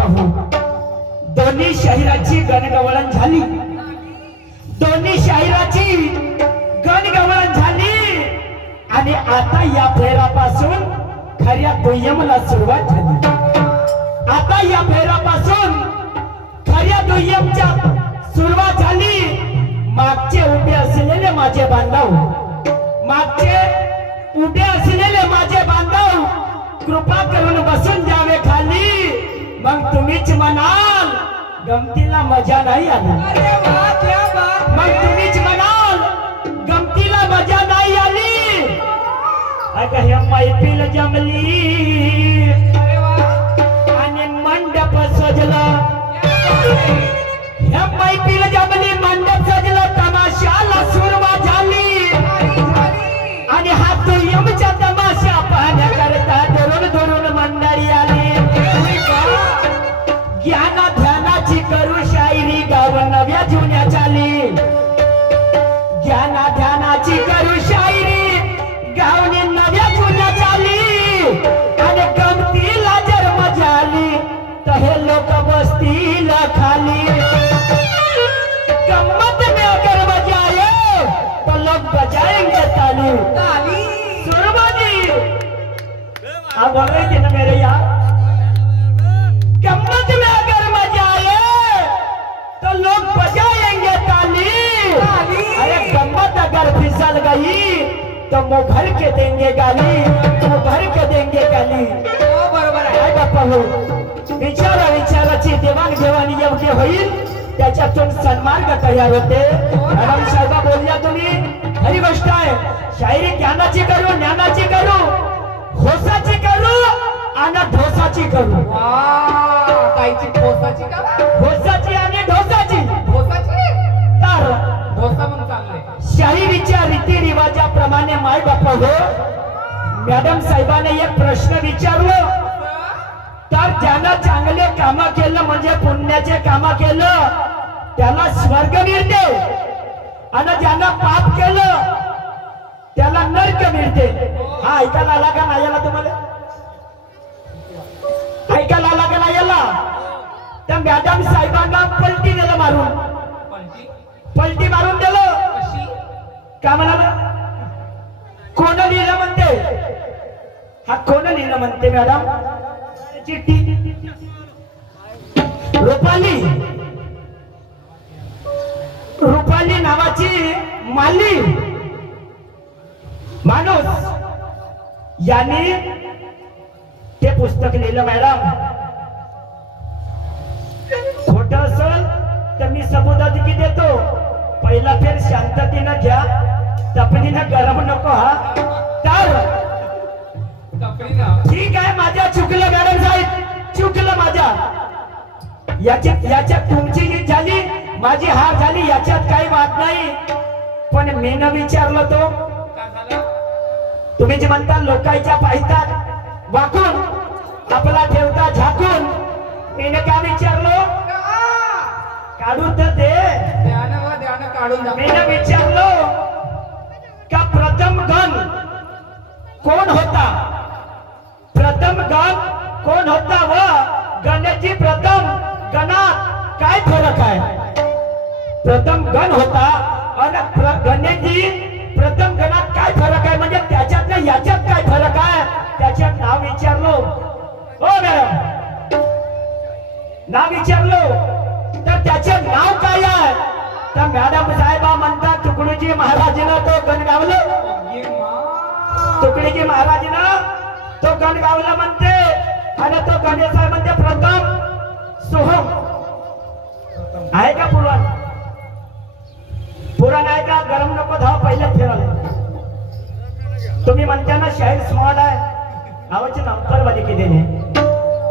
बापा हो, दोन्ही शाहिराची गणगवळण झाली, दोन्ही शाहिराची गणगवळण झाली आणि आता या फेरापासून खऱ्या दुय्यमला सुरुवात झाली. आता या फेरापासून खऱ्या दुय्यमच्या सुरुवात झाली. मागचे उभे असलेले माझे बांधव, मागचे उभे असलेले माझे बांधव कृपा करून बसून जावे खाली. मग तुम्हीच म्हणाल गमतीला मजा नाही आली. मग तुम्हीच म्हणाल गमतीला मजा नाही आली. अगं हे मैफिल जमली आणि मंडप सजलं. हे मैफिल जमली, मंडप सजलं, तमाशाला सुरुवात झाली. आणि हा दुय्यमच्या तमाशा पाहण्याकरता दुरून दुरून मंडळी आली. ज्ञाना ध्यानाची करू शायरी गाव नव्या जुन्या चाली. ज्ञाना ध्यानाची करू शायरी गावने नव्या जुन्या चाली. आणि गमतीला जर मजा आली तर हे लोक बसतील खाली. गम्मत में अगर मजा आए तो लोग बजाएंगे ताली. सुरबाजी आप बोल रहे थे ना मेरे यार, गम्मत में अगर मजा आए तो लोग बजाएंगे ताली. अरे गम्मत अगर फिसल गई तो मुंह भर के देंगे गाली, मुंह भर के देंगे गाली. बरोबर आहे बाप्पा हो. विचाराची देवाणघेवाण योग्य होईल त्याच्यातून सन्मार्ग तयार होते. मॅडम साहेबा बोलल्या तुम्ही, खरी गोष्ट आहे. शायरी ज्ञानाची करू, ज्ञानाची करू, होसाची करू आणि ढोसाची करू. होसाची आणि ढोसाची. तर शाहिरीच्या रीतिरिवाजाप्रमाणे माय बापा हो, मॅडम साहेबांनी एक प्रश्न विचारलो. तर ज्यानं चांगले काम केलं म्हणजे पुण्याचे काम केलं त्याला स्वर्ग मिळते, आणि ज्यानं पाप केलं त्याला नरक मिळते. हा ऐकायला आला का नाही आला तुम्हाला? ऐकायला आला का नाही आला? त्या मॅडम साहेबांना पलटी दिलं मारून, पलटी मारून दिलं. का म्हणाला? कोण लिहिलं म्हणते? हा कोण लिहिलं म्हणते मॅडम? चिठ्ठी. रुपाली नावाची माली माणूस याने ते पुस्तक लिहिलं. मॅडम खोट असेल तर मी सबुदादिकी देतो. पहिला फेर शांततेनं घ्या, तपणीनं गरम नको. हा तर ठीक आहे, माझ्या चुकलं मॅडम साहेब, चुकलं माझ्या. याच्यात तुमची जीत झाली, माझी हार झाली, याच्यात काही वाद नाही. पण मी न विचारलं तो तुम्ही जे म्हणता लोकांच्या पाहितात वाकून आपला ठेवता झाकून. मी का विचारलो? काढून तर दे. मी न विचारलो का प्रथम गण कोण होता, प्रथम गण कोण होता व गणाची प्रथम गणात काय फरक आहे? प्रथम गण होता आणि गणेशजी प्रथम गणात काय फरक आहे, म्हणजे त्याच्यात याच्यात काय फरक आहे त्याच्यात नाव विचारलो. हो मॅडम, नाव विचारलो तर त्याचे नाव काय आहे? तर मॅडम साहेबा म्हणतात तुकडोजी महाराजांना तो गण गावलं, तुकडोजी महाराजांना तो गण गावला म्हणते. आणि तो गणेश आहे म्हणजे प्रथम सोहम आहे का? पुराण पुराण आहे का? गरम नको धाव, पहिले फिरायला. तुम्ही म्हणता ना शाहीर स्मार्ट आहे, नावाचे नंतर वाले केलेले,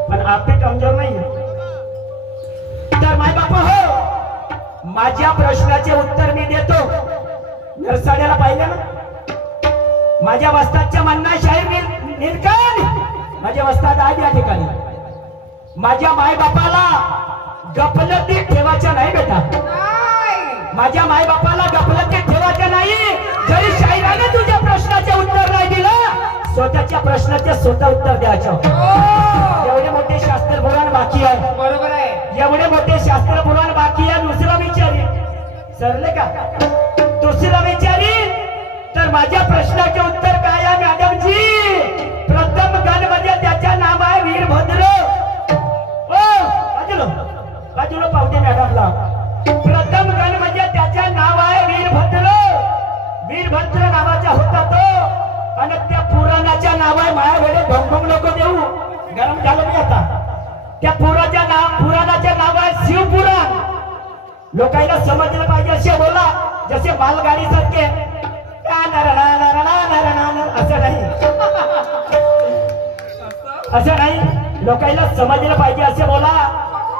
पण आपले कमजोर नाही. तर माय बापा हो, माझ्या प्रश्नाचे उत्तर मी देतो. नरसाड्याला पाहिलं ना, माझ्या वस्तादच्या म्हणणं शाहीर निलकंठ, माझ्या वस्ताद आहे त्या ठिकाणी. माझ्या माय बापाला गफलती ठेवायच्या नाही बेटा, माझ्या माय बापाला गफलती ठेवायच्या नाही. जरी शाहिराने तुझ्या प्रश्नाचे उत्तर नाही स्वतःच्या प्रश्नाचे स्वतः उत्तर द्यायचं. एवढे मोठे शास्त्र पुराण बाकी आहे. सरले का दुसरा विचारीन तर माझ्या प्रश्नाचे उत्तर काय आहे मॅडमजी? प्रथम गण मध्ये त्याचे नाव आहे वीरभद्र. ओ बाजूला पावते मॅडमला. प्रथम गण म्हणजे त्याचे नाव आहे वीरभद्र. वीरभद्र नावाचा होता तो आणि त्या पुराणाच्या नाव आहे माया वेळे भोंग नको देऊ गरम झालं मी आता. त्या पुराणाचे नाव आहे शिवपुराण. लोकांना समजलं पाहिजे असे बोला जसे मालगाडी सारखे असं नाही. लोकांना समजलं पाहिजे असे बोला.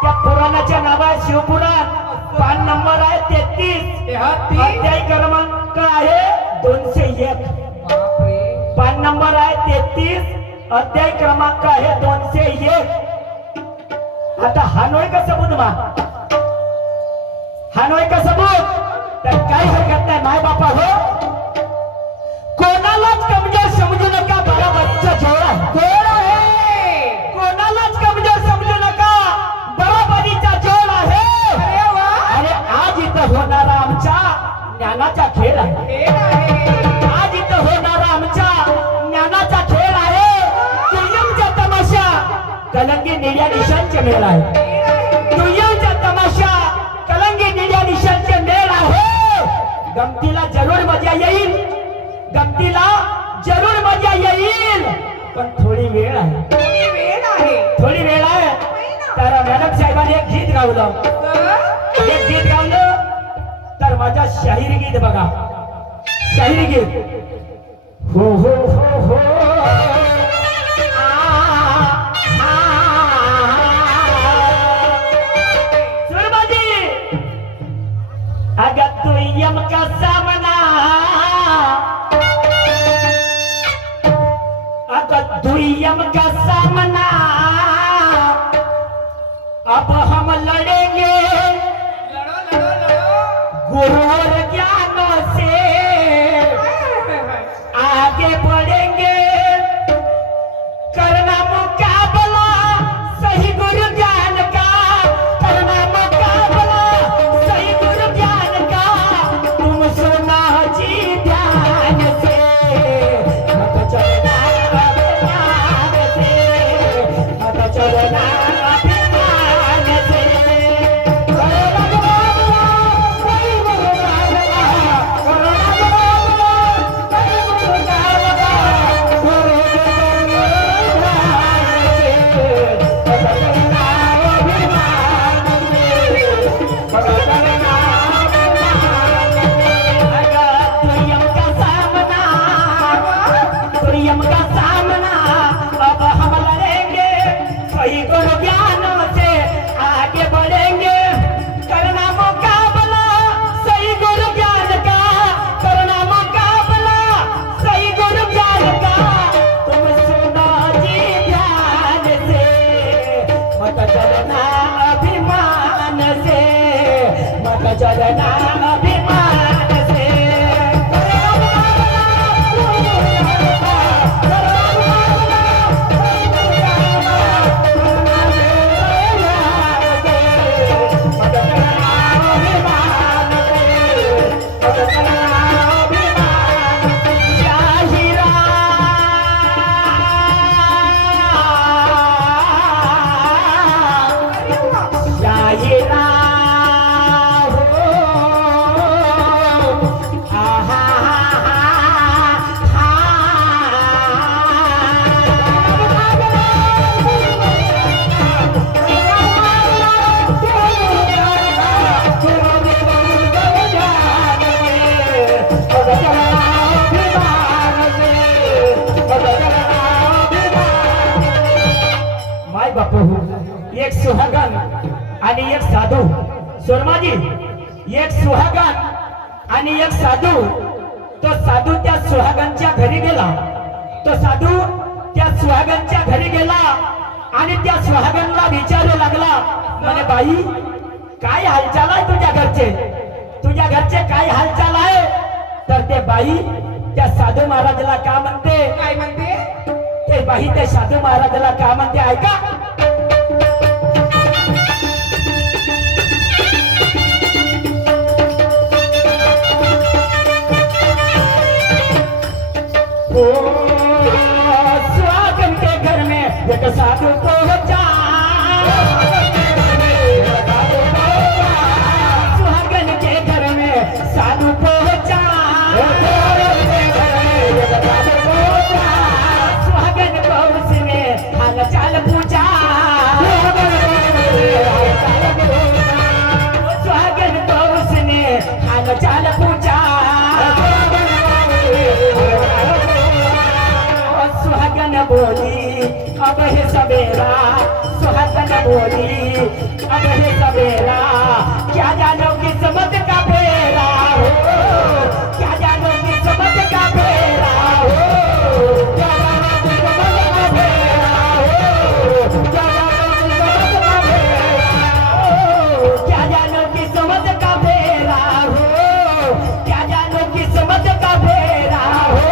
त्या पुराणाचे नाव आहे शिवपुराण. पान नंबर आहे 33. अध्याय क्रमांक आहे 201. पान नंबर आहे 33. अध्याय क्रमांक आहे 201. आता हानोय का सबूत मा हानोय का सबूत तर काही हरकत नाही माय बापा हो. कोणालाच कमजोर समजू नका. बरोबरीचा जोड आहे. कोणालाच कमजोर समजू नका. बरोबरीचा जोड आहे. आणि आज इथं होणारा आमचा ज्ञानाचा खेळ आहे. आज इथं होणारा आमचा ज्ञानाचा खेळ आहे. दुय्यमचा तमाशा कलंगी निळ्या निशांचे मेळ आहे. दुय्यमचा तमाशा कलंगी निळ्या निशांचे मेळ आहे. गमतीला जरूर मजा येईल. गमतीला जरूर मजा येईल. पण थोडी वेळ आहे. थोडी वेळ आहे. तर मॅडम साहेबांनी एक गीत गावलं. एक गीत गावलं तर माझा शाहीर गीत बघा. शाहीर गीत हो हो हो हो अगर दुय्यम का सामना अगर दुय्यम का सामना अब हम लड़ेंगे गुरु और ज्ञानों से आगे बढ़ेंगे. करना मुकाबला सही गुरु ज्ञान का. करना मुकाबला सही गुरु ज्ञान का. तुम सुना जी ध्यान से मत चलना अभिमान से. मत चलना अभिमान से. करना मुकाबला सही गुरु ज्ञान का. करना मुकाबला सही गुरु ज्ञान का. गुरु चलना अभिमान से. एक सुहागन आणि एक साधू. शर्माजी एक सुहागन आणि एक साधू. तो साधू त्या सुहागनच्या घरी गेला. तो साधू त्या सुहागनच्या घरी गेला आणि त्या सुहागनला विचारू लागला म्हणे बाई काय हालचाल आहे तुझ्या घरचे. तुझ्या घरचे काय हालचाल आहे. तर ते बाई त्या साधू महाराजाला का म्हणते. काय म्हणते ते बाई त्या साधू महाराजाला का म्हणते ऐका. ओ सुहागन के घर में एक साधु पहुंचा, सुहागन के घर में साधु पहुंचा, सुहागन को उसने हाल चाल पूछा, सुहागन को उसने हाल चाल पूछा, सुहागन बोली अब है सवेरा, सुहागन बोली अब है सवेरा, क्या जानो किस्मत का फेरा हो, क्या जानो किस्मत का फेरा हो, क्या जानो किस्मत का फेरा हो, क्या जानो किस्मत का फेरा हो, क्या जानो किस्मत का फेरा हो, क्या जानो किस्मत का फेरा हो,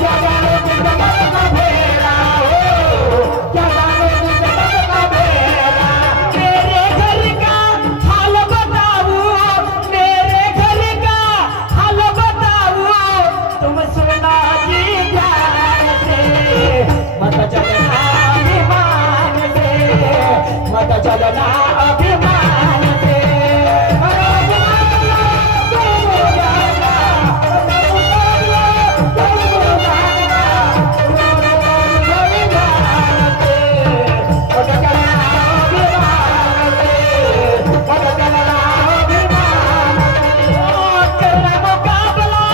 क्या जानो किस्मत का फेरा। मेरे घर का हाल बताओ, मेरे घर का हाल बताओ, तुम सुना जी ध्यान से, मत चलना अभिमान से, मत चलना अभिमान से। करना मुकाबला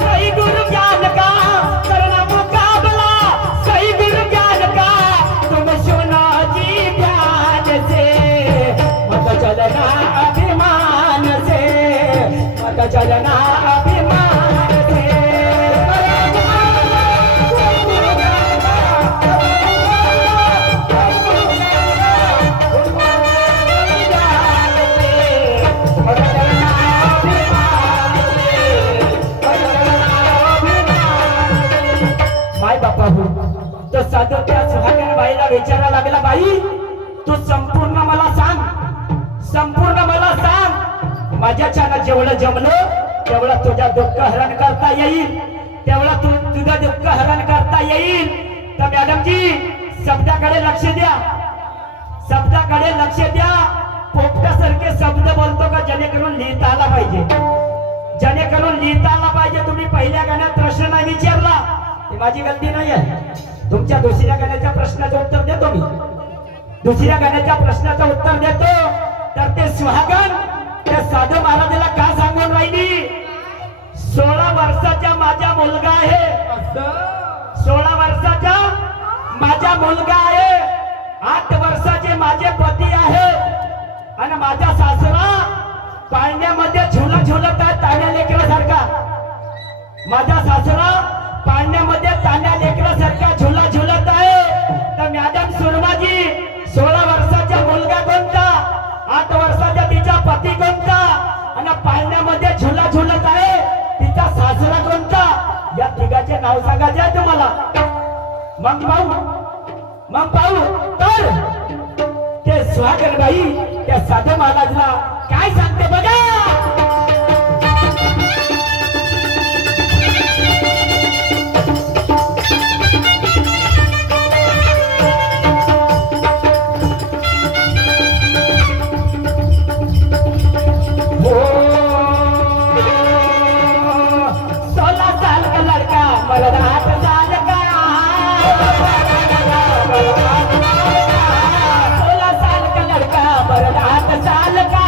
सही गुरु ज्ञान का, करना मुकाबला सही गुरु ज्ञान का, तुम सुनो जी ध्यान से, मत चलना अभिमान से, मत चलना अभिमान से। माय बापा हो तो साधू त्या सुहागण बाईला विचारा लागला, बाई तू संपूर्ण मला सांग, संपूर्ण मला सांग, माझ्याच्यानं जेवढं जमलं तेवढं तुझ्या दुःख हरण करता येईल, तेवढं तुझं दुःख हरण करता येईल. तर मॅडम जी शब्दाकडे लक्ष द्या, शब्दाकडे लक्ष द्या, पोपटासारखे शब्द बोलतो का जेणेकरून लिहिता आला पाहिजे, जेणेकरून लिहिता आला पाहिजे. तुम्ही पहिल्या गाण्यात प्रश्न नाही विचारला, ही माझी गलती नाही आहे. तुमच्या दुसऱ्या गाण्याच्या प्रश्नाचं उत्तर देतो मी, दुसऱ्या गाण्याच्या प्रश्नाचं उत्तर देतो. तर ते सुहागण त्या साधू महाराजाला का सांगून राहिली, 16 वर्षाचा माझा मुलगा आहे, 16 वर्षाचा माझा मुलगा आहे, 8 वर्षाचे माझे पती आहेत आणि माझा सासरा पाळण्यामध्ये झुला झुलत आहे ताण्या लेकरासारखा, माझा सासरा पाळण्यामध्ये ताण्या लेकरासारखा झुला झुलत आहे. तर मॅडम सुरमाजी 16 वर्षाचा मुलगा कोणता, 8 वर्षाचा तिचा पती कोणता आणि पाळण्यामध्ये झुला झुलत आहे तिचा सासरा कोणता, या तिघाचे नाव सांगायचे आहे तुम्हाला. मग पाहू तर ते सुहागण बाई त्या साधू महाराजला काय सांगते बघा. साल का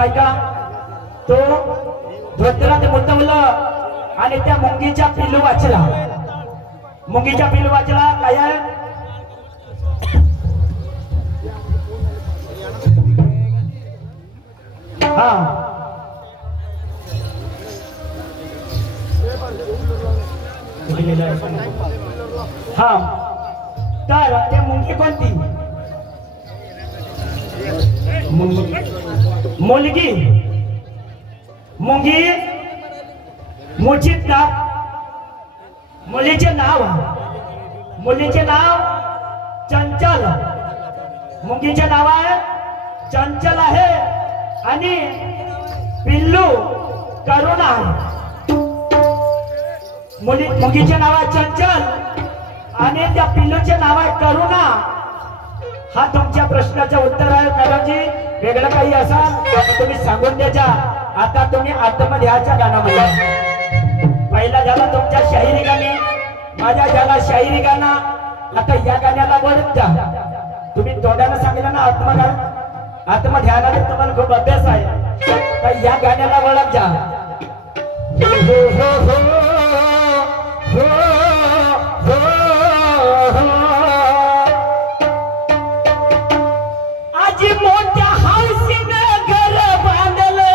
नाही का तो धोत्रात मुतवलं आणि त्या मुंगीच्या पिल्लू वाचला. मुंगीच्या पिल्लू वाचला काय आहे हा हा तर ते मुंगी कोणती मुलगी मुंगी मुचित नाव मुलीचे नाव चंचल मुंगीचे नाव आहे चंचल आहे आणि पिल्लू करुणा आहे. मुंगीचे नाव आहे चंचल आणि त्या पिल्लूचे नाव आहे करुणा. हा तुमच्या प्रश्नाचं उत्तर आहे मॅडमजी. वेगळं काही असाल तर तुम्ही सांगून द्यायचा. आता तुम्ही आतमध्ये ह्याच्या गाण्यामध्ये पहिला झाला तुमच्या शाहिरी गाणी माझ्या झाला शाहिरी गाणं. आता या गाण्याला वळत जा. तुम्ही तोंडानं सांगितलं ना आत्मध्यानाने तुम्हाला खूप अभ्यास आहे तर या गाण्याला वळत जा. हो हो हो हो हो आजी मोठ्या हौसीनं घर बांधलं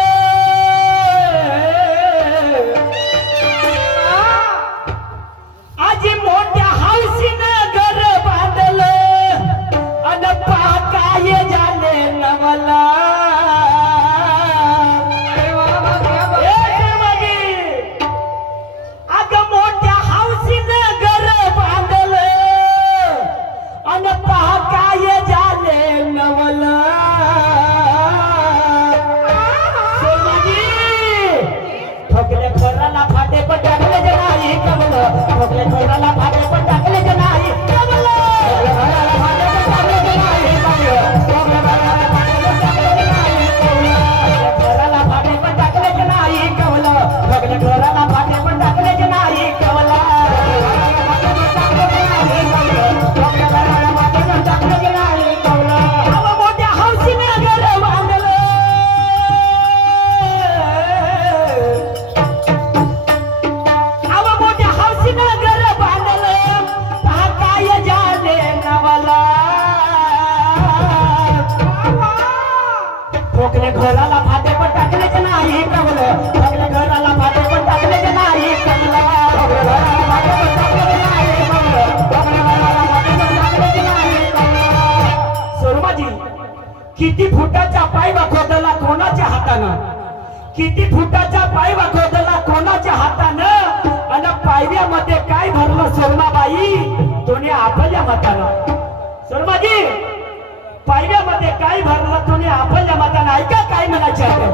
आजी मोठ्या हौसीनं घर बांधलं अन काय झाले नवला अग मोठ्या हौसीनं घर बांधलं अन काय झाले नवला ठोकले खोराला फाटे पण टाकले जे नाही कमलं ठोकले खोराला फाटे पण टाकले जे नाही कमलं घराला फाटे पण टाकले जे नाही कमलं ठोकले घराला फाटे पण टाकले जे नाही कमलं मोठ्या हौसीने घर बांधलं मोठ्या हौसीनं घर बांधलं काय झाले नवला ठोकले घराला फाटे पण टाकलेच नाही कमलं ठोकले घराला फाटे पण टाकलेच नाही कमलं ठोकले घराला फाटे पण टाकलेच नाही कमलं ठोकले घराला फाटे पण टाकलेच नाही कमलं. सुरमाजी किती फुटाचा पाय वाखोदला कोणाच्या हातानं किती फुटाचा पाय वाखोदला कोणाच्या हातानं आणि पायव्यामध्ये काय भरलं सुरमाबाई तुम्ही आपल्या मतानं. सुरमाजी पायव्यामध्ये काय भरलं तुम्ही आपल्या मतानं. ऐका काय म्हणायचे आहे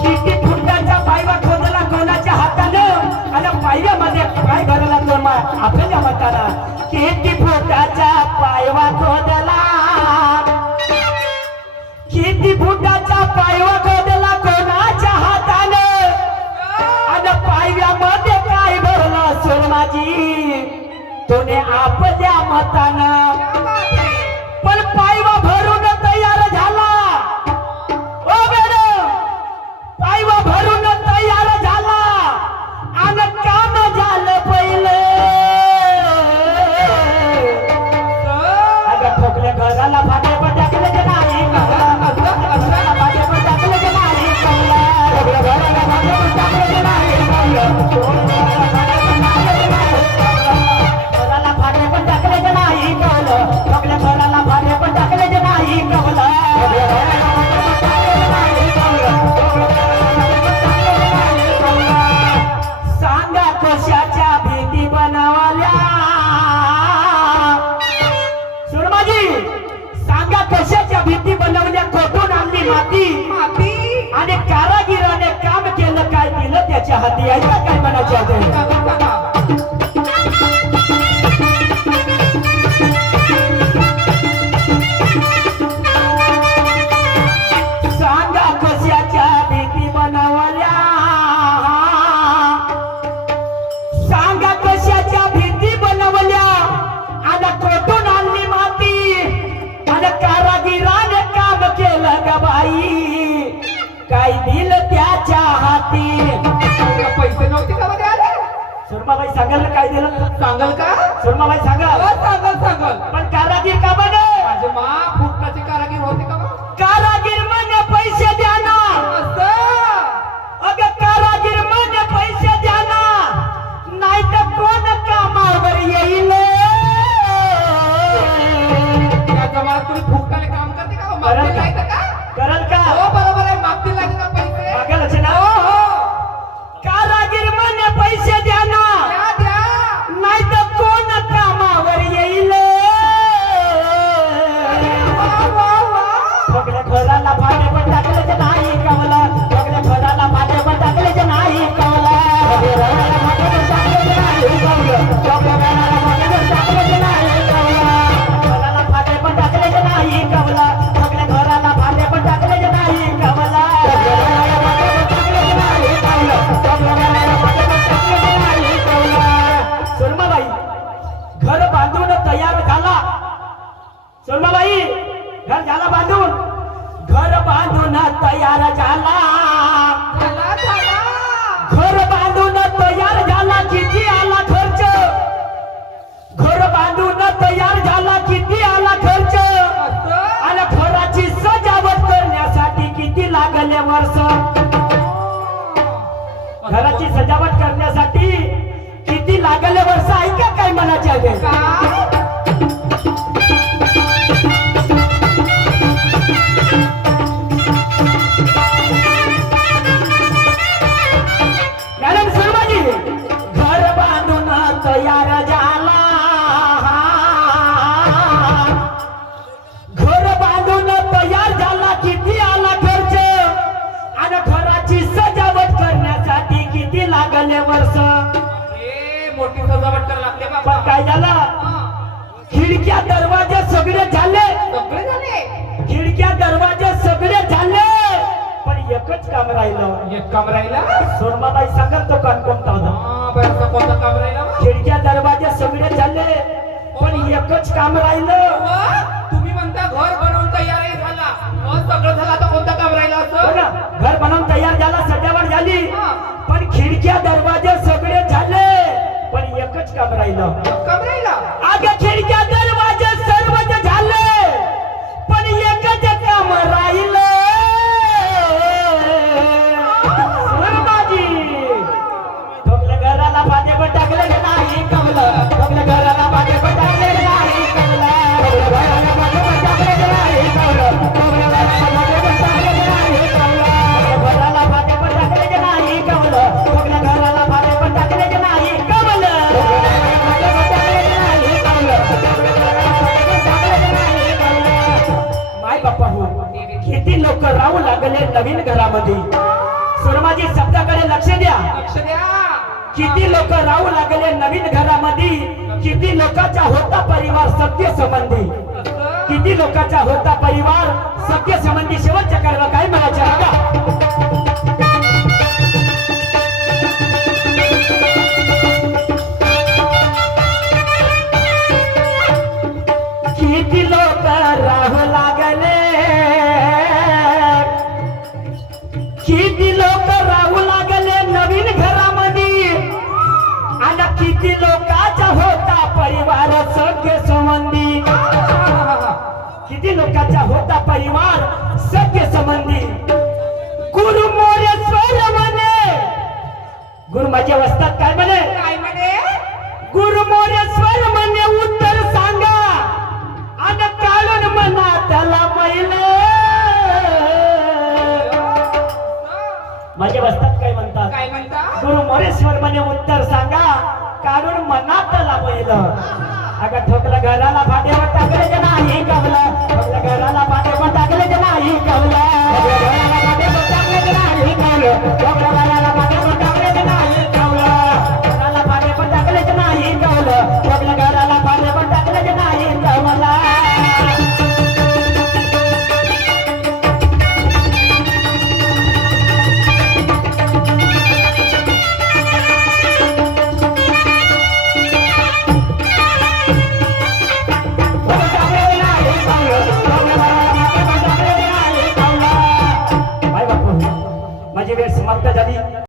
किती फुटाचा पायवा खोदला कोणाच्या हातानं आणि पायव्यामध्ये काय भरला तुम्हा आपल्या मतानं. किती फुटाचा पायवा खोदला किती फुटाचा पायवा खोदला कोणाच्या हातानं आणि पायव्यामध्ये काय भरलं सुरमाजी तुम्ही आपल्या मतानं. पण पायवा भरून तयार झाला ओ मॅडम पायवा भरून तयार झाला आणि काम झालं पहिलं. अगं ठोकले घराला फाटे पण टाकले जे नाही घराला फाटे पण टाकले जे नाही ठोकले घराला फाटे पण टाकले जे नाही घराला फाटे पण टाकले जे नाही ठोकले घराला फाटे पण टाकले जे नाही सांगा कशाच्या भीती बनवल्या सुरमाजी सांगा कशाच्या भीती बनवल्या कोठून आणली माती आणि कारागिराने काम केलं काय दिलं त्याच्या हाती. ऐका काय म्हणायचे आहे सांगा कशाच्या भीती बनवल्या सांगा कशा कारागिराने काम केलं ग बाई, काय दिलं त्याच्या हाती. पैसे नव्हते का मध्ये आले? सुरमाबाई सांगाल ना काय दिलं? सांगाल का? सुरमाबाई सांगाल. सांगाल. पण कारागीर का बने? माझे मा फुटण्याचे कारागीर होते का बा? कारागीर म्हणे पैसे द्या ना. अगं कारागीर म्हणे पैसे द्या ना, नाही तर कोण कामावर येईल. त्याचा मला तुम्ही फुटण्याला काम करते का? मागतील नाही का? करल का? हो बरोबर आहे, मागतील नाही का पैसे? मागेलच ना. कारागीर म्हणे पैसे द्या ना, द्या. नाही तर कोण कामावर येईल. सगळ्या घराला भाडे पण टाकले नाही कवला, सगळ्या घराला भाडे पण टाकले नाही कवला. घराला भाडे पण टाकले नाही कवला, सगळ्या घराला भाडे पण टाकले नाही कवला. घराला भाडे पण टाकले नाही कवला, सगळ्या घराला भाडे पण टाकले नाही कवला. घराला भाडे पण टाकले नाही कवला, सगळ्या घराला भाडे पण टाकले नाही कवला. सुरमाबाई घर बांधून तयार झाला. सुरमाबाई घर झाला बांधून, घर बांधून तयार झाला. घर बांधून तयार झाला, किती आला खर्च? घर बांधून तयार झाला, किती आला खर्च? आणि घराची सजावट करण्यासाठी किती लागले वर्ष? घराची सजावट करण्यासाठी किती लागले वर्ष? ऐका काय म्हणायचे आहे. मॅडम शर्माजी घर बांधून तयार झाला. घर बांधून तयार झाला, किती आला खर्च? आणि घराची सजावट करण्यासाठी किती लागले वर्ष? मोठी सजावट करायला लागते बाबा. पण काय झालं? खिडक्या दरवाजे सगळे झाले. सगळे झाले. खिडक्या दरवाजे सगळे झाले, पण एकच काम राहिलं. एक काम राहिला. सुरमाबाई सांगत तो काम कोणता होता? बरं, कोणता काम राहिला? खिडक्या दरवाजे सगळे झाले, पण एकच काम राहिलं. तुम्ही म्हणता घर बनवून तयार झाला, सगळं झालं, आता कोणता काम राहिला असं? बघा, घर बनवून तयार झाला, सजावट झाली, हा. पण खिडक्या दरवाजे सगळे झाले, पण एकच काम राहिलं. काम राहिला. आगे खिडक्या दरवाजे सर्वच झाले, पण एकच काम राहिलं. सुरमाजी आपल्या घराला भाडे पण टाकले नाही कमलं, आपल्या घराला भाडे पण टाकले नाही कमलं, आपल्या घराला भाडे पण टाकले नाही कमलं, आपल्या घराला भाडे पण टाकले नाही कमलं, आपल्या घराला भाडे पण टाकले नाही कमलं, आपल्या घराला भाडे पण टाकले नाही कमलं, भाडे पण टाकले नाही कमलं. माय बाप्पा हो, किती लोक राहू लागले नवीन घरामध्ये. सुरमाजी शब्दाकडे लक्ष द्या. लक्ष द्या. किती लोक राहू लागले नवीन घरामध्ये. किती लोकांचा होता परिवार सत्य संबंधी. किती लोकांचा होता परिवार सत्य संबंधी. शेवटच्या कडवा काय म्हणायचे बघा. किती लोक राहू लागले, किती लोक राहू लागले नवीन घरामध्ये. आणि किती लोकांचा होता परिवार सख्य संबंधी. किती लोकांचा होता परिवार सख्य संबंधी. गुरु मोरेश्वर म्हणे, गुरु माझ्या वस्तात काय म्हणे? काय म्हणे? गुरु मोरेश्वर म्हणे उत्तर सांगा, आणि काढून म्हणा त्याला मैले. माझ्या वस्तात काय म्हणतात? काय म्हणता? गुरु मोरेश्वर म्हणे उत्तर सांगा, काढून मनात लावलं. अगं ठोकलं घराला भाड्यावर टाकले नाही कवलं, ठोकलं घराला